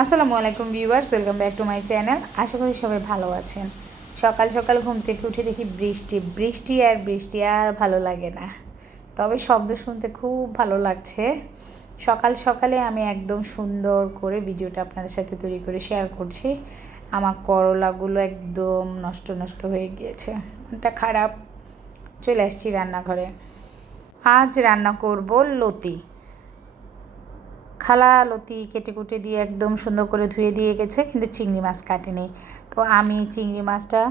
আসসালামু আলাইকুম viewers, welcome back to my channel. আশা করি সবাই ভালো আছেন। সকাল সকাল ঘুম থেকে উঠে দেখি বৃষ্টি বৃষ্টি আর বৃষ্টি আর ভালো লাগে না। তবে শব্দ শুনতে খুব ভালো লাগছে। সকাল সকালে আমি একদম সুন্দর করে ভিডিওটা আপনাদের সাথে তৈরি করে শেয়ার করছি। আমার করলাগুলো একদম নষ্ট নষ্ট হয়ে গিয়েছে। এটা খারাপ। চলে আসছি রান্নাঘরে। আজ রান্না করব লতি। খালা লতি কেটে কুটে দিয়ে একদম সুন্দর করে ধুয়ে দিয়ে গেছে, কিন্তু চিংড়ি মাছ কাটেনি। তো আমি চিংড়ি মাছটা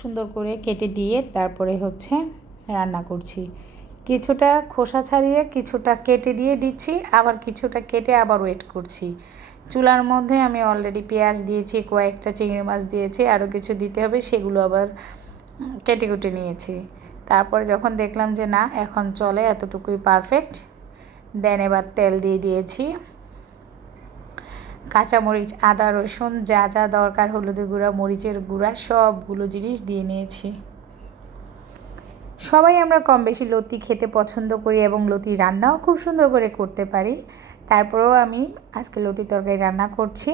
সুন্দর করে কেটে দিয়ে তারপরে হচ্ছে রান্না করছি। কিছুটা খোসা ছাড়িয়ে কিছুটা কেটে দিয়ে দিচ্ছি, আবার কিছুটা কেটে আবার ওয়েট করছি। চুলার মধ্যে আমি অলরেডি পেঁয়াজ দিয়েছি, কয়েকটা চিংড়ি মাছ দিয়েছি, আরও কিছু দিতে হবে, সেগুলো আবার কেটে কুটে নিয়েছি। তারপরে যখন দেখলাম যে না, এখন চলে এতটুকুই পারফেক্ট দেন এবার তেল দিয়ে দিয়েছি। কাঁচামরিচ, আদা, রসুন, যা যা দরকার, হলুদের গুঁড়া, মরিচের গুঁড়া, সবগুলো জিনিস দিয়ে নিয়েছি। সবাই আমরা কম বেশি লতি খেতে পছন্দ করি এবং লতি রান্নাও খুব সুন্দর করে করতে পারি। তারপরেও আমি আজকে লতি তরকারি রান্না করছি।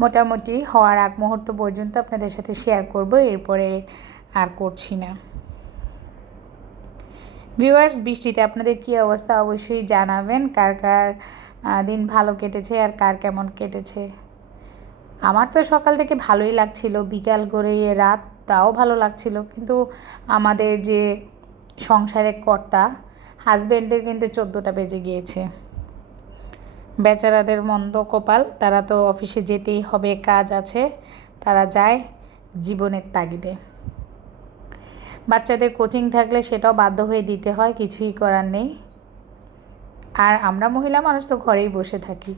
মোটামুটি হওয়ার আগ মুহূর্ত পর্যন্ত আপনাদের সাথে শেয়ার করব, এরপরে আর করছি না। ভিউয়ার্স বৃষ্টিতে আপনাদের কী অবস্থা? অবশ্যই জানাবেন। কার কার দিন ভালো কেটেছে আর কার কেমন কেটেছে? আমার তো সকাল থেকে ভালোই লাগছিল। বিকাল করে রাত তাও ভালো লাগছিল। কিন্তু আমাদের যে সংসারের কর্তা হাজব্যান্ডের কিন্তু চোদ্দোটা বেজে গিয়েছে। বেচারাদের মন্দ কপাল, তারা তো অফিসে যেতেই হবে, কাজ আছে, তারা যায় জীবনের তাগিদে। বাচ্চাদের কোচিং থাকলে সেটাও বাধ্য হয়ে দিতে হয়, কিছুই করার নেই। আর আমরা মহিলা মানুষ তো ঘরেই বসে থাকি।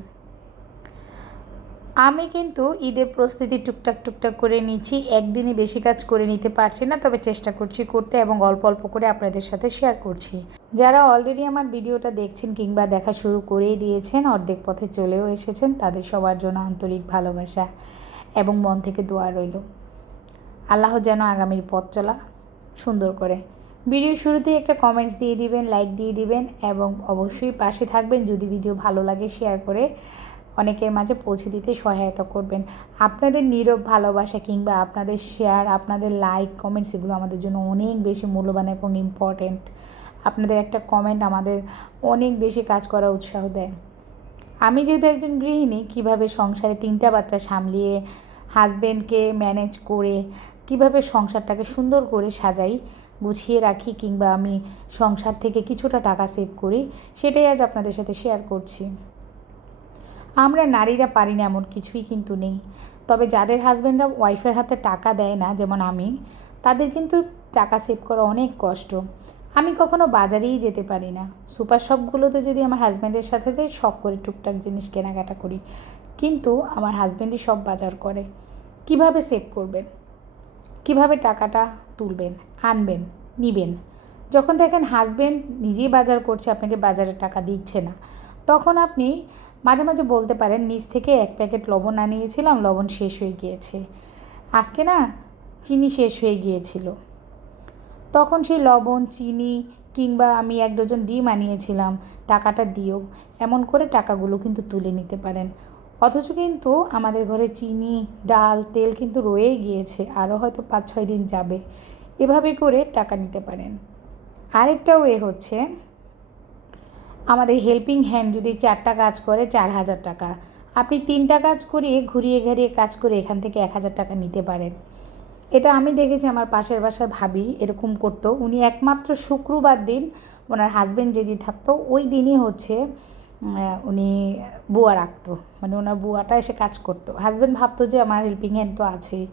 আমি কিন্তু ঈদের প্রস্তুতি টুকটাক টুকটাক করে নিচ্ছি, একদিনই বেশি কাজ করে নিতে পারছি না, তবে চেষ্টা করছি করতে এবং অল্প অল্প করে আপনাদের সাথে শেয়ার করছি। যারা অলরেডি আমার ভিডিওটা দেখছেন কিংবা দেখা শুরু করেই দিয়েছেন, অর্ধেক পথে চলেও এসেছেন, তাদের সবার জন্য আন্তরিক ভালোবাসা এবং মন থেকে দোয়া রইল। আল্লাহ যেন আগামীর পথ চলা সুন্দর করে। ভিডিও শুরুতেই একটা কমেন্টস দিয়ে দিবেন লাইক দিয়ে দিবেন এবং অবশ্যই পাশে থাকবেন। যদি ভিডিও ভালো লাগে শেয়ার করে অনেকের মাঝে পৌঁছে দিতে সহায়তা করবেন। আপনাদের নীরব ভালোবাসা কিংবা আপনাদের শেয়ার আপনাদের লাইক কমেন্টস এগুলো আমাদের জন্য অনেক বেশি মূল্যবান এবং ইম্পর্ট্যান্ট আপনাদের একটা কমেন্ট আমাদের অনেক বেশি কাজ করার উৎসাহ দেয়। আমি যেহেতু একজন গৃহিণী, কীভাবে সংসারে তিনটা বাচ্চা সামলিয়ে হাজব্যান্ডকে ম্যানেজ করে কীভাবে সংসারটাকে সুন্দর করে সাজাই, গুছিয়ে রাখি কিংবা আমি সংসার থেকে কিছুটা টাকা সেভ করি, সেটাই আজ আপনাদের সাথে শেয়ার করছি। আমরা নারীরা পারি না এমন কিছুই কিন্তু নেই। তবে যাদের হাজব্যান্ডরা ওয়াইফের হাতে টাকা দেয় না, যেমন আমি, তাদের কিন্তু টাকা সেভ করা অনেক কষ্ট। আমি কখনো বাজারেই যেতে পারি না। সুপার শপগুলোতে যদি আমার হাজব্যান্ডের সাথে যাই, শখ করে টুকটাক জিনিস কেনাকাটা করি। কিন্তু আমার হাজব্যান্ডই সব বাজার করে। কীভাবে সেভ করবেন? কীভাবে টাকাটা তুলবেন, আনবেন, নিবেন? যখন দেখেন হাজব্যান্ড নিজেই বাজার করছে, আপনাকে বাজারে টাকা দিচ্ছে না, তখন আপনি মাঝে মাঝে বলতে পারেন নিচ থেকে এক প্যাকেট লবণ আনিয়েছিলাম, লবণ শেষ হয়ে গিয়েছে। আজকে না চিনি শেষ হয়ে গিয়েছিল। তখন সেই লবণ, চিনি কিংবা আমি এক ডজন ডিম আনিয়েছিলাম, টাকাটা দিও। এমন করে টাকাগুলো কিন্তু তুলে নিতে পারেন। অথচ কিন্তু আমাদের ঘরে চিনি, ডাল, তেল কিন্তু রয়েই গিয়েছে, আরও হয়তো পাঁচ ছয় দিন যাবে। এভাবে করে টাকা নিতে পারেন। আরেকটা ওয়ে হচ্ছে, আমাদের হেল্পিং হ্যান্ড যদি চারটা কাজ করে, চার হাজার টাকা। আপনি তিনটা কাজ করিয়ে ঘুরিয়ে ঘাড়িয়ে কাজ করে এখান থেকে এক হাজার টাকা নিতে পারেন। এটা আমি দেখেছি আমার পাশের বাসার ভাবি এরকম করতো। উনি একমাত্র শুক্রবার দিন ওনার হাজব্যান্ড যেদিন থাকতো, ওই দিনই হচ্ছে উনি বুয়া রাখতো। মানে ওনার বুয়াটা এসে কাজ করতো। হাজব্যান্ড ভাবতো যে আমার হেল্পিং হ্যান্ড তো আছেই।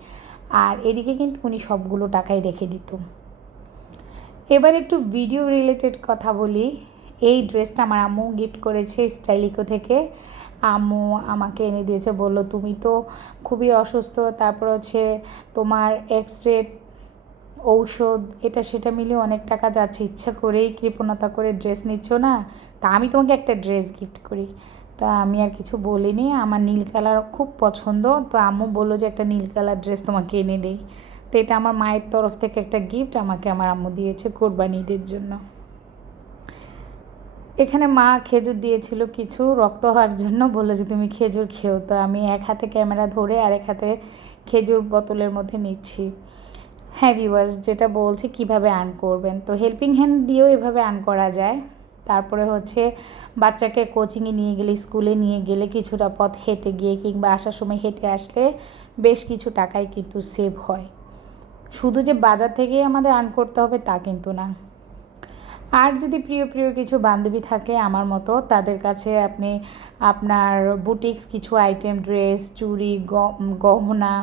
আর এদিকে কিন্তু উনি সবগুলো টাকাই রেখে দিত। এবার একটু ভিডিও রিলেটেড কথা বলি। এই ড্রেসটা আমার আম্মু গিফট করেছে স্টাইলিকো থেকে। আম্মু আমাকে এনে দিয়েছে, বলল, তুমি তো খুবই অসুস্থ, তারপর হচ্ছে তোমার এক্স রে ঔষধ, এটা সেটা মিলিয়ে অনেক টাকা যাচ্ছে। ইচ্ছা করেই কৃপণতা করে ড্রেস নিচ্ছ না? তা আমি তোমাকে একটা ড্রেস গিফট করি। তা আমি আর কিছু বলিনি, আমার নীল কালার খুব পছন্দ। তো আম্মু বলল যে একটা নীল কালার ড্রেস তোমাকে এনে দেই। তো এটা আমার মায়ের তরফ থেকে একটা গিফট আমাকে আমার আম্মু দিয়েছে কোরবানিদের জন্য। এখানে মা খেজুর দিয়েছিল কিছু, রক্ত হওয়ার জন্য বলল যে তুমি খেজুর খেও। তো আমি এক হাতে ক্যামেরা ধরে আর এক হাতে খেজুর বোতলের মধ্যে নিচ্ছি। হ্যাঁ ভিউয়ার্স যেটা বলছি কীভাবে আর্ন করবেন। তো হেল্পিং হ্যান্ড দিয়েও এভাবে আর্ন করা যায়। তারপরে হচ্ছে বাচ্চাকে কোচিংয়ে নিয়ে গেলে স্কুলে নিয়ে গেলে কিছুটা পথ হেঁটে গিয়ে কিংবা আসার সময় হেঁটে আসলে বেশ কিছু টাকাই কিন্তু সেভ হয়। শুধু যে বাজার থেকেই আমাদের আর্ন করতে হবে তা কিন্তু না। আর যদি প্রিয় প্রিয় কিছু বান্ধবী থাকে আমার মতো, তাদের কাছে আপনি আপনার বুটিক্স কিছু আইটেম ড্রেস চুড়ি গহনা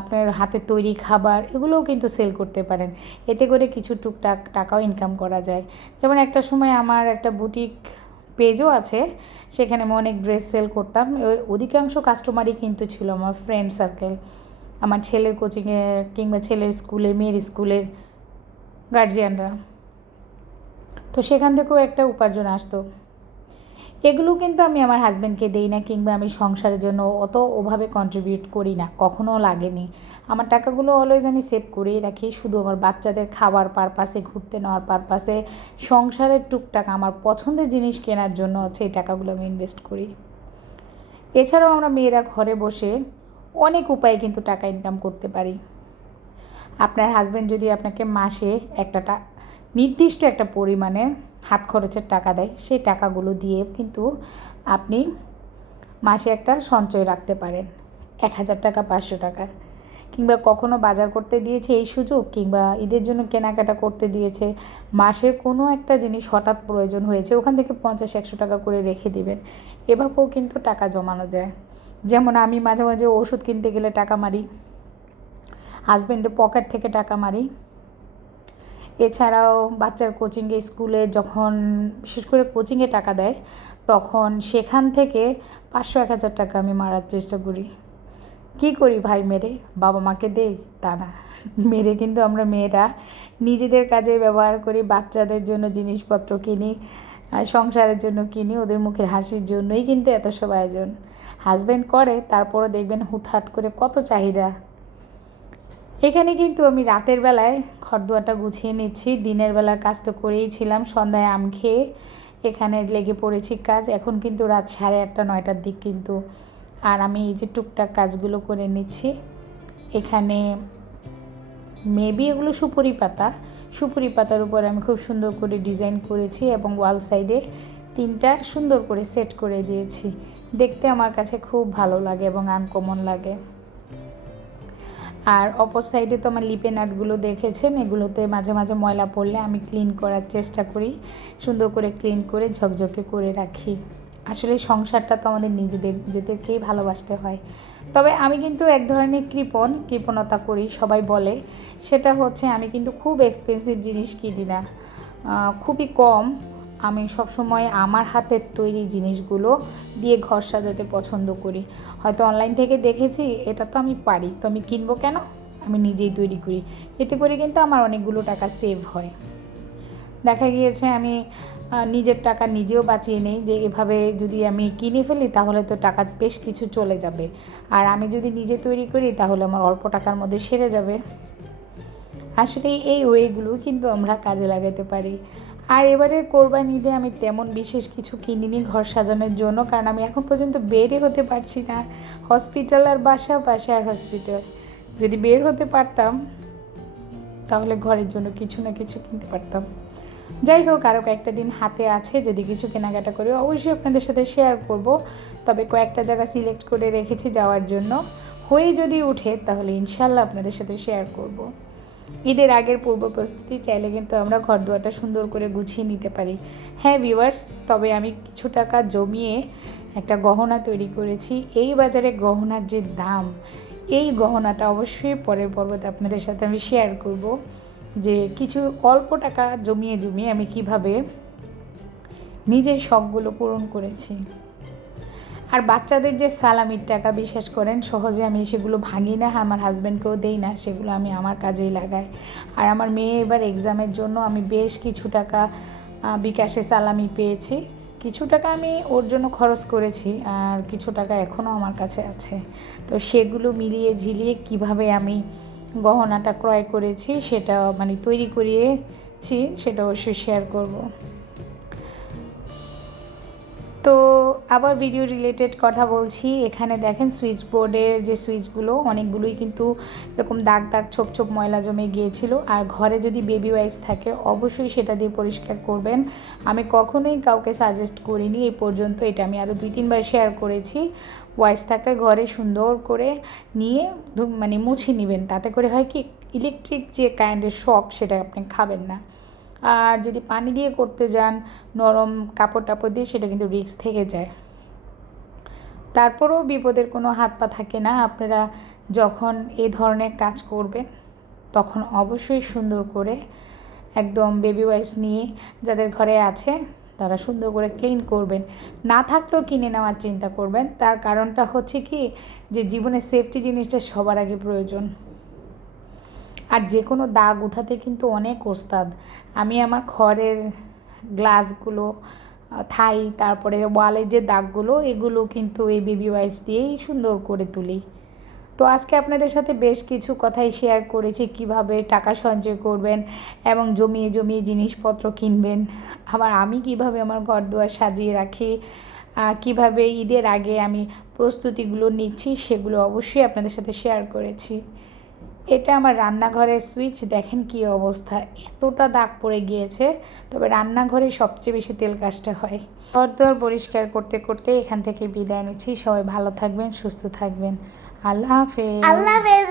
আপনার হাতের তৈরি খাবার এগুলোও কিন্তু সেল করতে পারেন। এতে করে কিছু টুকটাক টাকাও ইনকাম করা যায়। যেমন একটা সময় আমার একটা বুটিক পেজও আছে, সেখানে আমি অনেক ড্রেস সেল করতাম। অধিকাংশ কাস্টমারই কিন্তু ছিল আমার ফ্রেন্ড সার্কেল আমার ছেলের কোচিংয়ে কিংবা ছেলের স্কুলের, মেয়ের স্কুলের গার্জিয়ানরা তো সেখান থেকেও একটা উপার্জন আসতো। এগুলো কিন্তু আমি আমার হাজব্যান্ডকে দিই না কিংবা আমি সংসারের জন্য অত ওভাবে কন্ট্রিবিউট করি না কখনও লাগেনি। আমার টাকাগুলো অলওয়েজ আমি সেভ করেই রাখি, শুধু আমার বাচ্চাদের খাবার পারপাসে ঘুরতে নেওয়ার পারপাসে সংসারের টুকটাক আমার পছন্দের জিনিস কেনার জন্য হচ্ছে এই টাকাগুলো আমি ইনভেস্ট করি। এছাড়াও আমরা মেয়েরা ঘরে বসে অনেক উপায়ে কিন্তু টাকা ইনকাম করতে পারি। আপনার হাজব্যান্ড যদি আপনাকে মাসে একটা নির্দিষ্ট একটা পরিমাণে হাত খরচের টাকা দেয়, সেই টাকাগুলো দিয়ে কিন্তু আপনি মাসে একটা সঞ্চয় রাখতে পারেন। এক হাজার টাকা, পাঁচশো টাকা। কিংবা কখনো বাজার করতে দিয়েছে এই সুযোগ, কিংবা ঈদের জন্য কেনাকাটা করতে দিয়েছে মাসের কোনো একটা জিনিস হঠাৎ প্রয়োজন হয়েছে, ওখান থেকে পঞ্চাশ, একশো টাকা করে রেখে দিবেন। এভাবেও কিন্তু টাকা জমানো যায়। যেমন আমি মাঝে মাঝে ওষুধ কিনতে গেলে টাকা মারি হাজব্যান্ডের পকেট থেকে টাকা মারি এছাড়াও বাচ্চার কোচিংয়ে স্কুলে যখন, বিশেষ করে কোচিংয়ে টাকা দেয়, তখন সেখান থেকে পাঁচশো এক হাজার টাকা আমি মারার চেষ্টা করি। কি করি ভাই মেরে? বাবা মাকে দেই? তা না। মেরে কিন্তু আমরা মেয়েরা নিজেদের কাজে ব্যবহার করি, বাচ্চাদের জন্য জিনিসপত্র কিনি সংসারের জন্য কিনি, ওদের মুখের হাসির জন্যই কিন্তু এত সব আয়োজন। হাজব্যান্ড করে তারপরে দেখবেন হুটহাট করে কত চাহিদা। এখানে কিন্তু আমি রাতের বেলায় খরদুয়াটা গুছিয়ে নিচ্ছি। দিনের বেলার কাজ তো করেই ছিলাম, সন্ধ্যায় আম খেয়ে এখানে লেগে পড়েছি কাজ। এখন কিন্তু রাত সাড়ে আটটা, নয়টার দিক কিন্তু। আর আমি এই যে টুকটাক কাজগুলো করে নিচ্ছি। এখানে মেবি এগুলো সুপুরি পাতা। সুপুরি পাতার উপর আমি খুব সুন্দর করে ডিজাইন করেছি এবং ওয়াল সাইডে তিনটা সুন্দর করে সেট করে দিয়েছি। দেখতে আমার কাছে খুব ভালো লাগে এবং আনকমন লাগে। আর অপর সাইডে তো আমার লিপে নাটগুলো দেখেছেন, এগুলোতে মাঝে মাঝে ময়লা পড়লে আমি ক্লিন করার চেষ্টা করি, সুন্দর করে ক্লিন করে ঝকঝকে করে রাখি। আসলে সংসারটা তো আমাদের নিজেদের, নিজেদেরকেই ভালোবাসতে হয়। তবে আমি কিন্তু এক ধরনের কৃপণ, কৃপণতা করি, সবাই বলে। সেটা হচ্ছে আমি কিন্তু খুব এক্সপেন্সিভ জিনিস কিনি না। খুবই কম। আমি সবসময় আমার হাতের তৈরি জিনিসগুলো দিয়ে ঘর সাজাতে পছন্দ করি। হয়তো অনলাইন থেকে দেখেছি, এটা তো আমি পারি। তো আমি কিনবো কেন? আমি নিজেই তৈরি করি। এতে করে কিন্তু আমার অনেকগুলো টাকা সেভ হয়। দেখা গিয়েছে আমি নিজের টাকা নিজেও বাঁচিয়ে নেই যে এভাবে যদি আমি কিনে ফেলি তাহলে তো টাকা বেশ কিছু চলে যাবে। আর আমি যদি নিজে তৈরি করি তাহলে আমার অল্প টাকার মধ্যে সেরে যাবে। আসলে এই ওয়েগুলো কিন্তু আমরা কাজে লাগাতে পারি। আর এবারে কোরবান ঈদে আমি তেমন বিশেষ কিছু কিনিনি ঘর সাজানোর জন্য, কারণ আমি এখন পর্যন্ত বেরই হতে পারছি না। হসপিটাল আর বাসা বাসা আর হসপিটাল। যদি বের হতে পারতাম, তাহলে ঘরের জন্য কিছু না কিছু কিনতে পারতাম। যাই হোক আরও কয়েকটা দিন হাতে আছে, যদি কিছু কেনাকাটা করি, অবশ্যই আপনাদের সাথে শেয়ার করব। তবে কয়েকটা জায়গা সিলেক্ট করে রেখেছি যাওয়ার জন্য। হয়ে যদি উঠে, তাহলে ইনশাল্লাহ আপনাদের সাথে শেয়ার করব। ঈদের আগের পূর্ব প্রস্তুতি চাইলে কিন্তু আমরা ঘর দুয়ারটা সুন্দর করে গুছিয়ে নিতে পারি। হ্যাঁ ভিউয়ার্স তবে আমি কিছু টাকা জমিয়ে একটা গহনা তৈরি করেছি। এই বাজারে গহনার যে দাম, এই গহনাটা অবশ্যই পরের পর্বতে আপনাদের সাথে আমি শেয়ার করব যে কিছু অল্প টাকা জমিয়ে জমিয়ে আমি কীভাবে নিজের শখগুলো পূরণ করেছি। আর বাচ্চাদের যে সালামির টাকা বিশ্বাস করেন, সহজে আমি সেগুলো ভাঙি না, আমার হাজব্যান্ডকেও দেই না, সেগুলো আমি আমার কাজেই লাগাই। আর আমার মেয়ে এবার এক্সামের জন্য আমি বেশ কিছু টাকা বিকাশে সালামি পেয়েছি। কিছু টাকা আমি ওর জন্য খরচ করেছি, আর কিছু টাকা এখনও আমার কাছে আছে। তো সেগুলো মিলিয়ে ঝিলিয়ে কীভাবে আমি গহনাটা ক্রয় করেছি সেটা মানে তৈরি করিয়েছি সেটা অবশ্যই শেয়ার করব। তো আবার ভিডিও রিলেটেড কথা বলছি। এখানে দেখেন সুইচ বোর্ডের যে সুইচগুলো অনেকগুলোই কিন্তু এরকম দাগ দাগ, ছোপ ছোপ ময়লা জমে গিয়েছিল। আর ঘরে যদি বেবি ওয়াইপস থাকে, অবশ্যই সেটা দিয়ে পরিষ্কার করবেন। আমি কখনোই কাউকে সাজেস্ট করিনি, এই পর্যন্ত এটা আমি আরও দুই, তিনবার শেয়ার করেছি। ওয়াইপস থাকলে ঘরে সুন্দর করে নিয়ে মানে মুছে নেবেন। তাতে করে হয় কি ইলেকট্রিক যে কারেন্টের শখ সেটা আপনি খাবেন না। আর যদি পানি দিয়ে করতে যান, নরম কাপড় টাপড় দিয়ে সেটা কিন্তু রিস্ক থেকে যায়। তারপরেও বিপদের কোনো হাত পা থাকে না। আপনারা যখন এই ধরনের কাজ করবেন, তখন অবশ্যই সুন্দর করে একদম বেবি ওয়াইপস নিয়ে যাদের ঘরে আছে, তারা সুন্দর করে ক্লিন করবেন। না থাকলেও কিনে নেওয়ার চিন্তা করবেন। তার কারণটা হচ্ছে কি, যে জীবনের সেফটি জিনিসটা সবার আগে প্রয়োজন। আর যে কোনো দাগ উঠাতে কিন্তু অনেক ওস্তাদ। আমি আমার ঘরের গ্লাসগুলো থাই, তারপরে ওয়ালের যে দাগগুলো, এগুলো কিন্তু এই বেবি ওয়াইপস দিয়েই সুন্দর করে তুলি। তো আজকে আপনাদের সাথে বেশ কিছু কথাই শেয়ার করেছি, কীভাবে টাকা সঞ্চয় করবেন এবং জমিয়ে জমিয়ে জিনিসপত্র কিনবেন। আবার আমি কীভাবে আমার ঘর দুয়ার সাজিয়ে রাখি কীভাবে ঈদের আগে আমি প্রস্তুতিগুলো নিচ্ছি, সেগুলো অবশ্যই আপনাদের সাথে শেয়ার করেছি। এটা আমার রান্নাঘরের সুইচ। দেখেন কি অবস্থা। এতটা দাগ পড়ে গিয়েছে। তবে রান্নাঘরে সবচেয়ে বেশি তেল কাজটা হয়। ঘর দর পরিষ্কার করতে করতে এখান থেকে বিদায় নিচ্ছি। সবাই ভালো থাকবেন, সুস্থ থাকবেন। আল্লাহ হাফেজ। আল্লাহ হাফেজ।